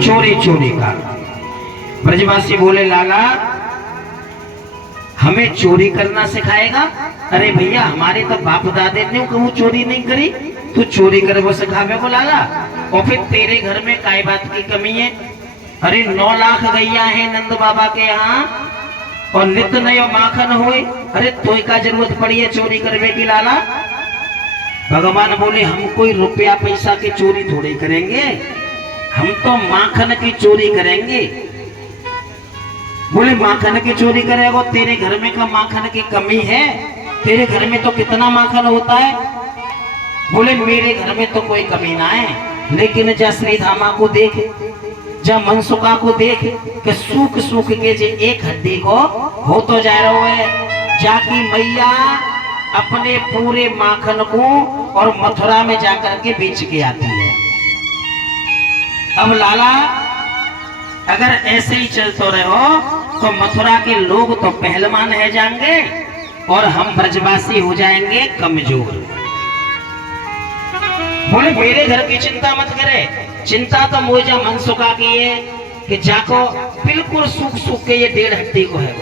चोरी चोरी का। ब्रजवासी बोले लाला हमें चोरी करना सिखाएगा? अरे भैया हमारे तो बाप दादे ने कभी चोरी नहीं करी, तू चोरी करे वो सिखावे को लाला। और फिर तेरे घर में काय बात की कमी है? अरे 9 लाख गैया है नंद बाबा के यहाँ और नित्य नयो माखन हुए, अरे तोय का जरूरत पड़ी है चोरी करने की लाला? भगवान बोले हम कोई रुपया पैसा की चोरी थोड़ी करेंगे, हम तो माखन की चोरी करेंगे। बोले माखन की चोरी करेगा? तेरे घर में का माखन की कमी है? तेरे घर में तो कितना माखन होता है। बोले मेरे घर में तो कोई कमी ना है, लेकिन जा श्री धामा को देख, जा मनसुखा को देख कि सूख सूख के जे एक हड्डी को हो तो जा रहा है। जाकी मैया अपने पूरे माखन को और मथुरा में जाकर के बेच के आती है। अब लाला अगर ऐसे ही चलते रहो तो मथुरा के लोग तो पहलवान है जाएंगे और हम ब्रजवासी हो जाएंगे कमजोर। बोले मेरे घर की चिंता मत करे, चिंता तो मुझे मनसुखा की है कि जाको बिल्कुल सूख सूख के ये 1.5 हड्डी को है।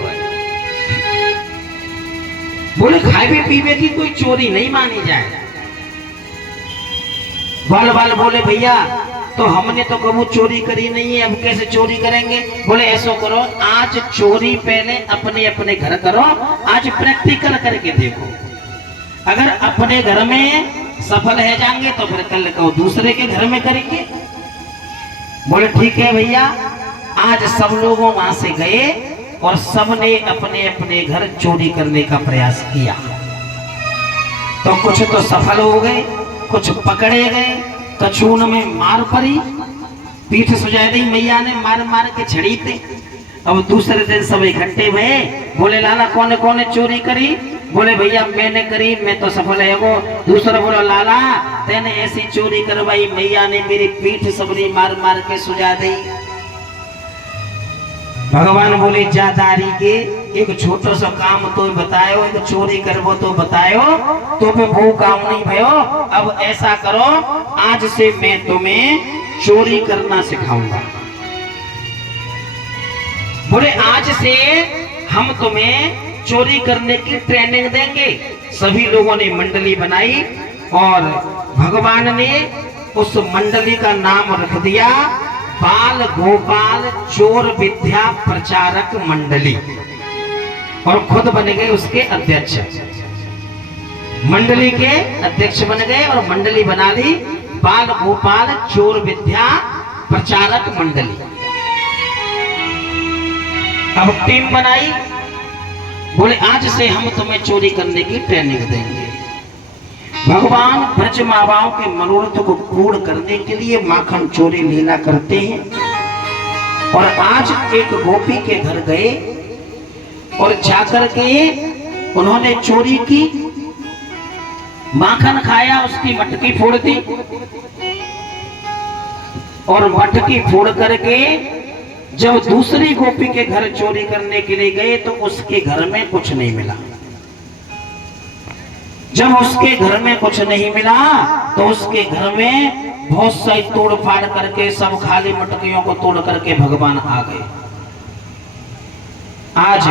बोले खाए पीवे की कोई चोरी नहीं मानी जाए। बाल बाल बोले भैया तो हमने तो कभी चोरी करी नहीं है, अब कैसे चोरी करेंगे? बोले ऐसा करो आज चोरी पहले अपने अपने घर करो, आज प्रैक्टिकल करके देखो, अगर अपने घर में सफल है जाएंगे तो फिर कल को दूसरे के घर में करेंगे। बोले ठीक है भैया। आज सब लोगों वहां से गए और सबने अपने अपने घर चोरी करने का प्रयास किया। तो कुछ तो सफल हो गए, कुछ पकड़े गए, कछून में मार पड़ी, पीठ सुझा दी मैया ने, मार मार के छड़ी थे। अब दूसरे दिन सब इकट्ठे हुए। बोले लाला कौन कौन चोरी करी? बोले भैया मैंने करी, मैं तो सफल है वो। दूसरा बोला लाला तेने ऐसी चोरी करवाई, मैया ने मेरी पीठ सबरी मार मार के सुझा दी। भगवान बोले जादारी के एक छोटा सा काम तो बतायो, एक चोरी करवो तो बतायो, तो पे वो काम नहीं भयो। अब ऐसा करो आज से मैं तुम्हें चोरी करना सिखाऊंगा। बोले आज से हम तुम्हें चोरी करने की ट्रेनिंग देंगे। सभी लोगों ने मंडली बनाई और भगवान ने उस मंडली का नाम रख दिया बाल गोपाल चोर विद्या प्रचारक मंडली, और खुद बन गए उसके अध्यक्ष। मंडली के अध्यक्ष बन गए और मंडली बना ली बाल गोपाल चोर विद्या प्रचारक मंडली। अब टीम बनाई। बोले आज से हम तुम्हें चोरी करने की ट्रेनिंग देंगे। भगवान ब्रज मावाओं के मनोरथ को पूर्ण करने के लिए माखन चोरी लीला करते हैं। और आज एक गोपी के घर गए और जाकर के उन्होंने चोरी की, माखन खाया, उसकी मटकी फोड़ दी और मटकी फोड़ करके जब दूसरी गोपी के घर चोरी करने के लिए गए तो उसके घर में कुछ नहीं मिला। जब उसके घर में कुछ नहीं मिला तो उसके घर में बहुत सारी तोड़ फाड़ करके सब खाली मटकियों को तोड़ करके भगवान आ गए। आज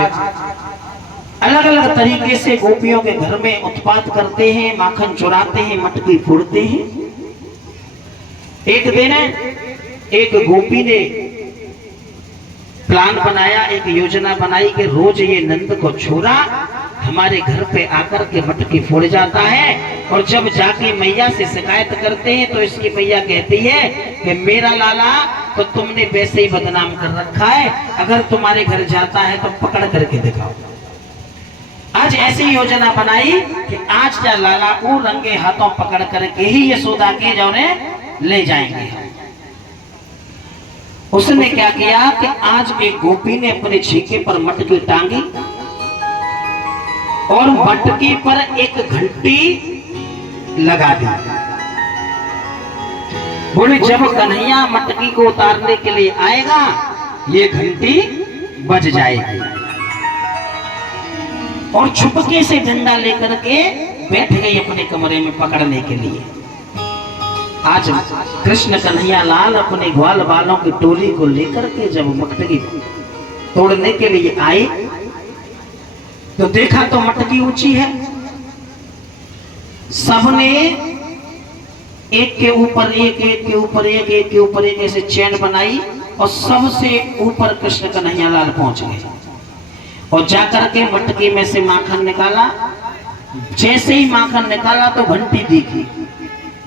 अलग अलग तरीके से गोपियों के घर में उत्पात करते हैं, माखन चुराते हैं, मटकी फोड़ते हैं। एक दिन एक गोपी ने प्लान बनाया, एक योजना बनाई कि रोज ये नंद को छोरा हमारे घर पे आकर के मटकी फोड़ जाता है, और जब जाके मैया से शिकायत करते हैं तो इसकी मैया कहती है कि मेरा लाला तो तुमने वैसे ही बदनाम कर रखा है, अगर तुम्हारे घर जाता है तो पकड़ करके दिखाओ। आज ऐसी योजना बनाई कि आज जा लाला को रंगे हाथों पकड़ करके ही यशोदा के जौने ले जाएंगे। उसने क्या किया कि आज एक गोपी ने अपने छीके पर मटकी टांगी और मटकी पर एक घंटी लगा दी। बोले जब कन्हैया मटकी को उतारने के लिए आएगा ये घंटी बज जाएगी। और छुपके से डंडा लेकर के बैठ गई अपने कमरे में पकड़ने के लिए। आज कृष्ण कन्हैया लाल अपने ग्वाल बालों की टोली को लेकर के जब मटकी तोड़ने के लिए आए तो देखा तो मटकी ऊंची है। सबने एक के ऊपर एक, एक के ऊपर एक, एक के ऊपर एक ऐसे चैन बनाई और सबसे ऊपर कृष्ण कन्हैया लाल पहुंच गए और जाकर के मटकी में से माखन निकाला। जैसे ही माखन निकाला तो घंटी दिखी।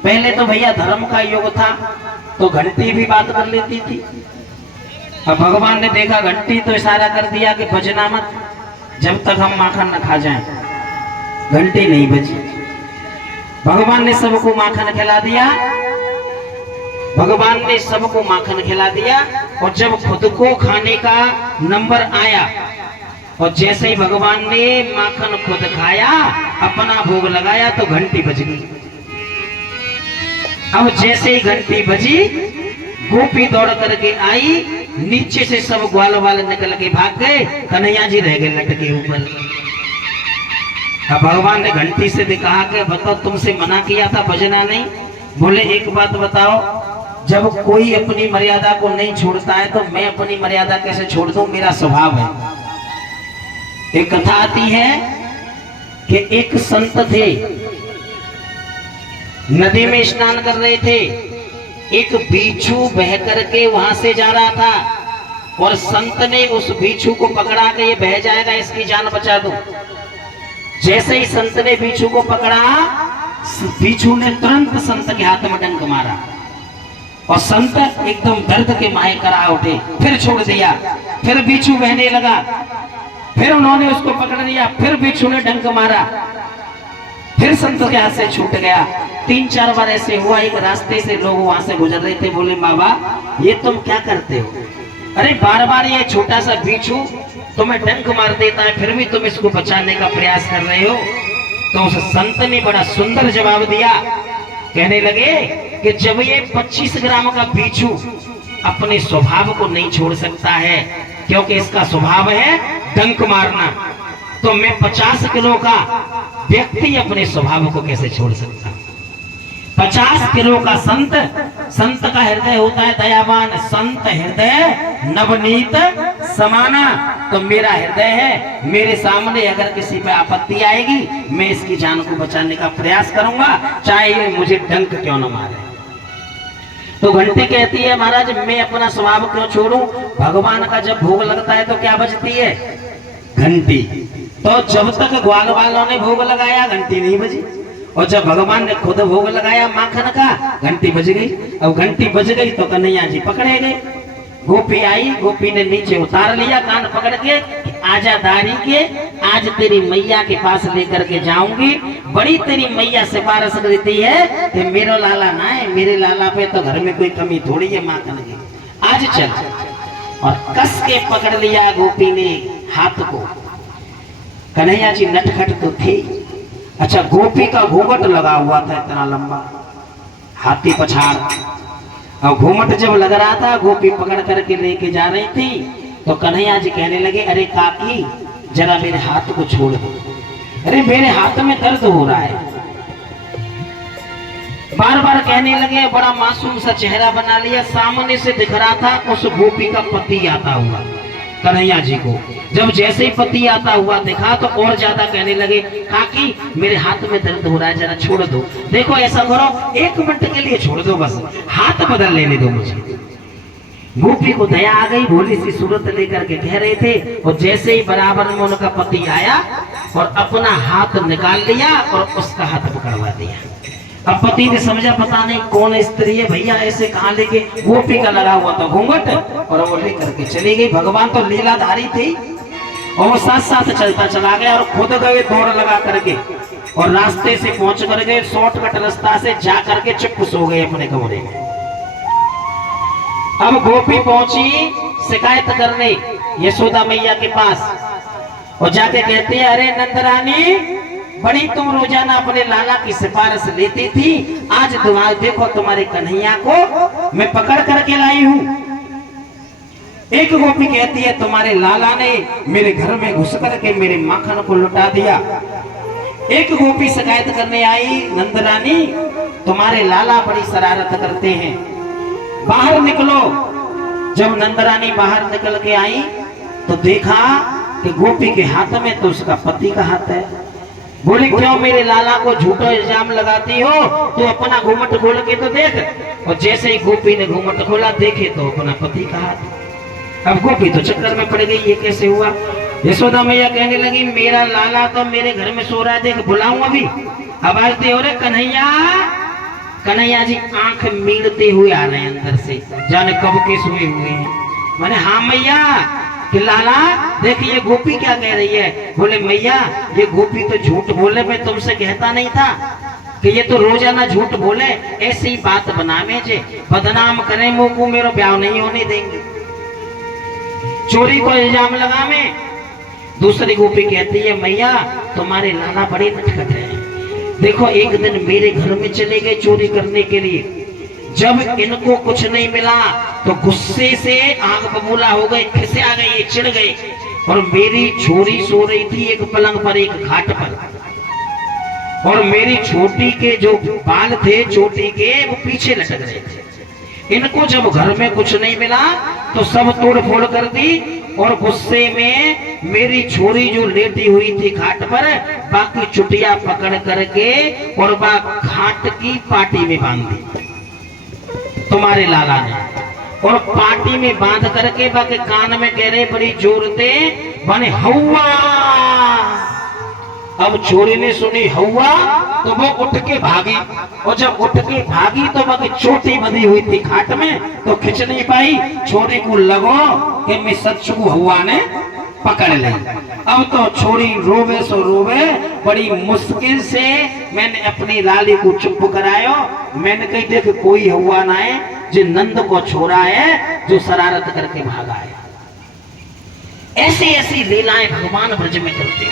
पहले तो भैया धर्म का युग था तो घंटी भी बात कर लेती थी। अब भगवान ने देखा घंटी तो इशारा कर दिया कि बजना मत जब तक हम माखन न खा जाएं। घंटी नहीं बजी। भगवान ने सबको माखन खिला दिया। भगवान ने सबको माखन खिला दिया और जब खुद को खाने का नंबर आया और जैसे ही भगवान ने माखन खुद खाया, अपना भोग लगाया तो घंटी बज गई। अब जैसे ही घंटी बजी, गोपी दौड़ करके आई, नीचे से सब ग्वाल वाले निकल के भाग गए, कन्हैया जी रह गए लटके ऊपर। अब भगवान ने घंटी से भी कहा कि बताओ तुमसे मना किया था बजना नहीं। बोले एक बात बताओ, जब कोई अपनी मर्यादा को नहीं छोड़ता है तो मैं अपनी मर्यादा कैसे छोड़ दूं, मेरा स्वभाव है। एक कथा आती है कि एक संत थे, नदी में स्नान कर रहे थे। एक बिच्छू बह करके वहां से जा रहा था और संत ने उस बिच्छू को पकड़ा कि ये बह जाएगा, इसकी जान बचा दो। जैसे ही संत ने बिच्छू को पकड़ा, बिच्छू ने तुरंत संत के हाथ में डंक मारा और संत एकदम दर्द के मारे करा उठे। फिर छोड़ दिया, फिर बिच्छू बहने लगा, फिर उन्होंने उसको पकड़ लिया, फिर बिच्छू ने डंक मारा, फिर संत के हाथ से छूट गया। 3-4 बार ऐसे हुआ। एक रास्ते से लोग वहां से गुजर रहे थे, बोले बाबा ये तुम क्या करते हो? अरे बार बार ये छोटा सा बिच्छू तुम्हें डंक मार देता है, फिर भी तुम इसको बचाने का प्रयास कर रहे हो। तो उस संत ने बड़ा सुंदर जवाब दिया। कहने लगे कि जब ये 25 ग्राम का बिच्छू अपने स्वभाव को नहीं छोड़ सकता है, क्योंकि इसका स्वभाव है डंक मारना, तो मैं 50 किलो का व्यक्ति अपने स्वभाव को कैसे छोड़ सकता? 50 किलो का संत, संत का हृदय होता है दयावान, संत हृदय नवनीत समाना। तो मेरा हृदय है, मेरे सामने अगर किसी पे आपत्ति आएगी, मैं इसकी जान को बचाने का प्रयास करूंगा, चाहे ये मुझे डंक क्यों न मारे। तो घंटी कहती है महाराज मैं अपना स्वभाव क्यों छोड़ूं? भगवान का जब भोग लगता है तो क्या बजती है? घंटी। तो जब तक ग्वाल वालों ने भोग लगाया घंटी नहीं बजी, और जब भगवान ने खुद भोग लगाया माखन का, घंटी बज गई। अब घंटी बज गई तो कन्हैया जी पकड़े गए। गोपी आई, गोपी ने नीचे उतार लिया कान पकड़ के, आजा दारी के, आज तेरी मैया के पास लेकर के जाऊंगी। बड़ी तेरी मैया सिफारिश करती है कि मेरा लाला ना है, मेरे लाला पे तो घर में कोई कमी थोड़ी है माखन की, आज चल। और कस के पकड़ लिया गोपी ने हाथ को। कन्हैया जी नटखट तो थे। अच्छा, गोपी का घूंघट लगा हुआ था इतना लंबा, हाथी पछाड़। और घूंघट जब लग रहा था, गोपी पकड़ करके लेके जा रही थी, तो कन्हैया जी कहने लगे अरे काकी जरा मेरे हाथ को छोड़ दो। अरे मेरे हाथ में दर्द हो रहा है। बार बार कहने लगे। बड़ा मासूम सा चेहरा बना लिया। सामने से दिख रहा था उस गोपी का पति आता हुआ कन्हैया जी को। जब जैसे ही पति आता हुआ देखा तो और ज्यादा कहने लगे काकी मेरे हाथ में दर्द हो रहा है, जरा छोड़ दो। देखो ऐसा करो 1 मिनट के लिए छोड़ दो, बस हाथ बदल लेने दो मुझे। गोपी को दया आ गई, भोली सी सूरत लेकर के कह रहे थे, और जैसे ही बराबर में उनका पति आया और अपना हाथ निकाल लिया और उसका हाथ पकड़वा दिया। अब पति ने समझा पता नहीं कौन स्त्री है, भैया ऐसे कहाँ लेके, गोपी का लगा हुआ था घूंघट और वो लेकर के चली गई। भगवान तो लीलाधारी थी और वो साथ साथ चलता चला गया और खुद गए दौड़ लगा करके और रास्ते से पहुंच कर गए, शॉर्टकट रास्ता से जा करके चुप सो गए अपने कमरे में। अब गोपी पहुंची शिकायत करने यशोदा मैया के पास और जाके कहती है अरे नंदरानी, बड़ी तुम रोजाना अपने लाला की सिफारिश लेती थी, आज तुम्हारे देखो तुम्हारे कन्हैया को मैं पकड़ करके लाई हूं। एक गोपी कहती है तुम्हारे लाला ने मेरे घर में घुस करके मेरे माखन को लुटा दिया। एक गोपी शिकायत करने आई नंदरानी तुम्हारे लाला बड़ी शरारत करते हैं, बाहर निकलो। जब नंदरानी बाहर निकल के आई तो देखा कि गोपी के हाथ में तो उसका पति का हाथ है। बोले क्यों मेरे लाला को झूठा इल्जाम लगाती हो, तो अपना घूमट खोल के तो देख। और जैसे ही गोपी ने घूमट खोला, देखे तो अपना पति का हाथ। अब गोपी तो चक्कर में पड़ गई, ये कैसे हुआ। यशोदा मैया कहने लगी मेरा लाला तो मेरे घर में सो रहा है, देख बुलाऊं अभी। आवाज दे, हो रे कन्हैया। कन्हैया जी आंख मीड़ते हुए आ रहे हैं अंदर से, जाने कब के सोए हुए हैं। मैंने हाँ मैया। कि लाला देखिए गोपी क्या कह रही है। बोले मैया ये गोपी तो झूठ बोले, मैं तुमसे कहता नहीं था कि ये तो रोजाना झूठ बोले, ऐसी ही बात बनावे जे बदनाम करें मुंह को, मेरा ब्याह नहीं होने देंगे, चोरी को इल्जाम लगावे। दूसरी गोपी कहती है मैया तुम्हारे लाला बड़े नटखट हैं। देखो एक दिन मेरे घर में चले गए चोरी करने के लिए, जब इनको कुछ नहीं मिला तो गुस्से से आग बबूला हो गए, खिसे आ गए, चिढ़ गए। और मेरी छोरी सो रही थी एक पलंग पर, एक खाट पर, और मेरी छोटी के जो बाल थे चोटी के वो पीछे लटक रहे थे। इनको जब घर में कुछ नहीं मिला तो सब तोड़ फोड़ कर दी, और गुस्से में मेरी छोरी जो लेटी हुई थी खाट पर, बाकी चुटिया पकड़ करके और बा खाट की पाटी में बांध दी तुम्हारे लाला ने। और पाटी में बांध करके बाकी कान में कह रहे बड़ी जोर से बने हौवा। अब छोरी ने सुनी हौवा तो वो उठ के भागी, और जब उठ के भागी तो बाकी चोटी बंधी हुई थी खाट में, तो खिंच नहीं पाई। छोरी को लगो कि मैं सच को हौवा ने पकड़ ली। अब तो छोरी रोवे सो रोवे, बड़ी मुश्किल से मैंने अपनी लाली को चुप करायो। मैंने कही देख कोई हुआ ना है जो नंद को छोड़ा है, जो शरारत करके भागा है। ऐसी ऐसी लीलाएं भगवान ब्रज में करते हैं।